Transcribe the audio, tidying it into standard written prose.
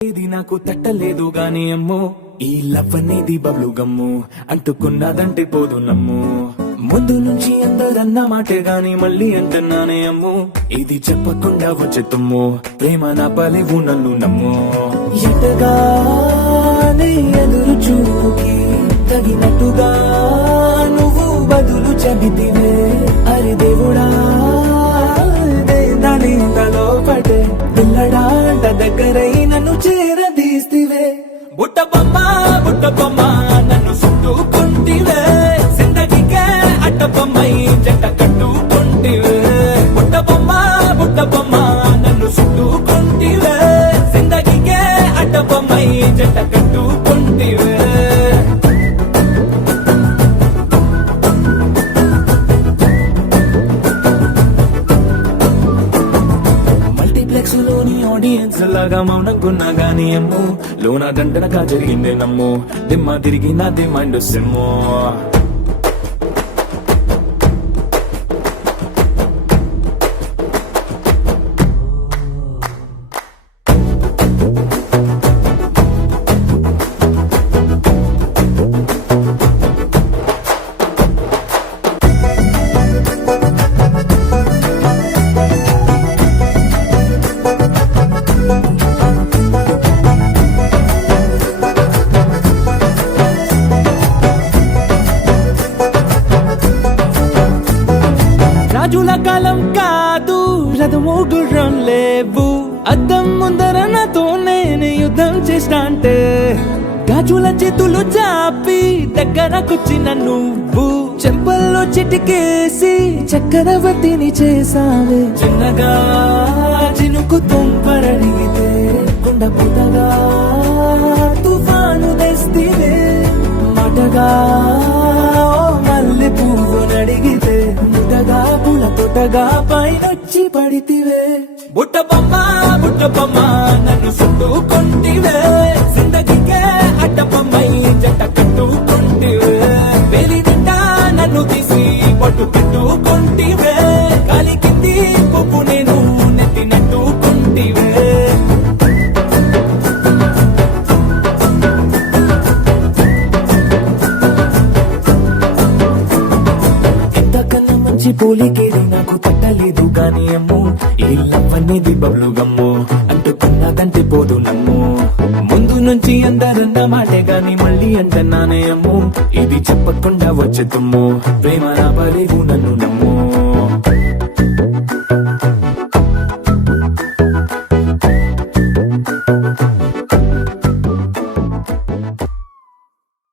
ఇది నాకు తట్టలేదు గాని అమ్మో ఈ లవ్ అనేది బబ్లు గమ్ము అంటుకున్నదంటే పోదు నమ్ము ముందు నుంచి అందరన్న మాటే గాని మళ్ళీ అంటున్నానే అమ్ము ఇది చెప్పకుండా వచ్చే తుమ్ము ప్రేమ నా పలేవు నన్ను నమ్ము ఎటగానే ఎదురు చూకి తగినట్టుగా నువ్వు బదులు చెబితివే అరే దేవుడా దాని తలో పడే పిల్లడాంట దగ్గరై నన్ను చేరదీస్తివే బుట్ట బొమ్మ నన్ను చుట్టుకుంటివే జిందగీకే అట్ట బొమ్మై జంట కట్టుకుంటివే బుట్ట బొమ్మ నన్ను చుట్టుకుంటివే జిందగీకే అట్ట బొమ్మై జంట కట్టుకుంటివే లోని ఆడియన్స్ లాగా మౌనంకున్నా గానీ అమ్ము లోన దండనగా జరిగిందే నమ్ము దిమ్మ తిరిగి నాదే మైండ్ సిమ్ము రాజుల కాలం కాదు రథము గుర్రం లేవు అద్దం ముందర నాతో నేను యుద్ధం చేస్తా అంటే గాజుల చేతులు చాపి దగ్గరకొచ్చిన నువ్వు చెంపల్లో చిటికేసి చక్రవర్తిని చేసావే చిన్నగా చినుకు తుంపరడిగితే కుండ పుటగా తుఫాను తెస్తివే మాటగా మల్లె పువ్వు నడిగితే ముద్దగా పుల తొటగా పైనొచ్చి పడితివే బుట్ట బొమ్మ నన్ను చుట్టుకుంటివే జిందగీకే అడ్డ బొమ్మై జంట కట్టుకుంటివే వేలి నిండా నన్ను తీసి పట్టు పెట్టుకుంటివే గాలి కింది పువ్వు నేను నెత్తినట్టుకుంటివే పోలికేది నాకు తట్టలేదు గాని అమ్ము ఈ లవ్ అనేది బబ్లు గమ్ము అంటుకున్నదంటే పోదు నమ్ము ముందు నుంచి అందరన్న మాటే గాని మళ్ళీ అంటున్నానే అమ్ము ఇది చెప్పకుండా వచ్చే తుమ్ము ప్రేమ నా పలేవు నన్ను నమ్ము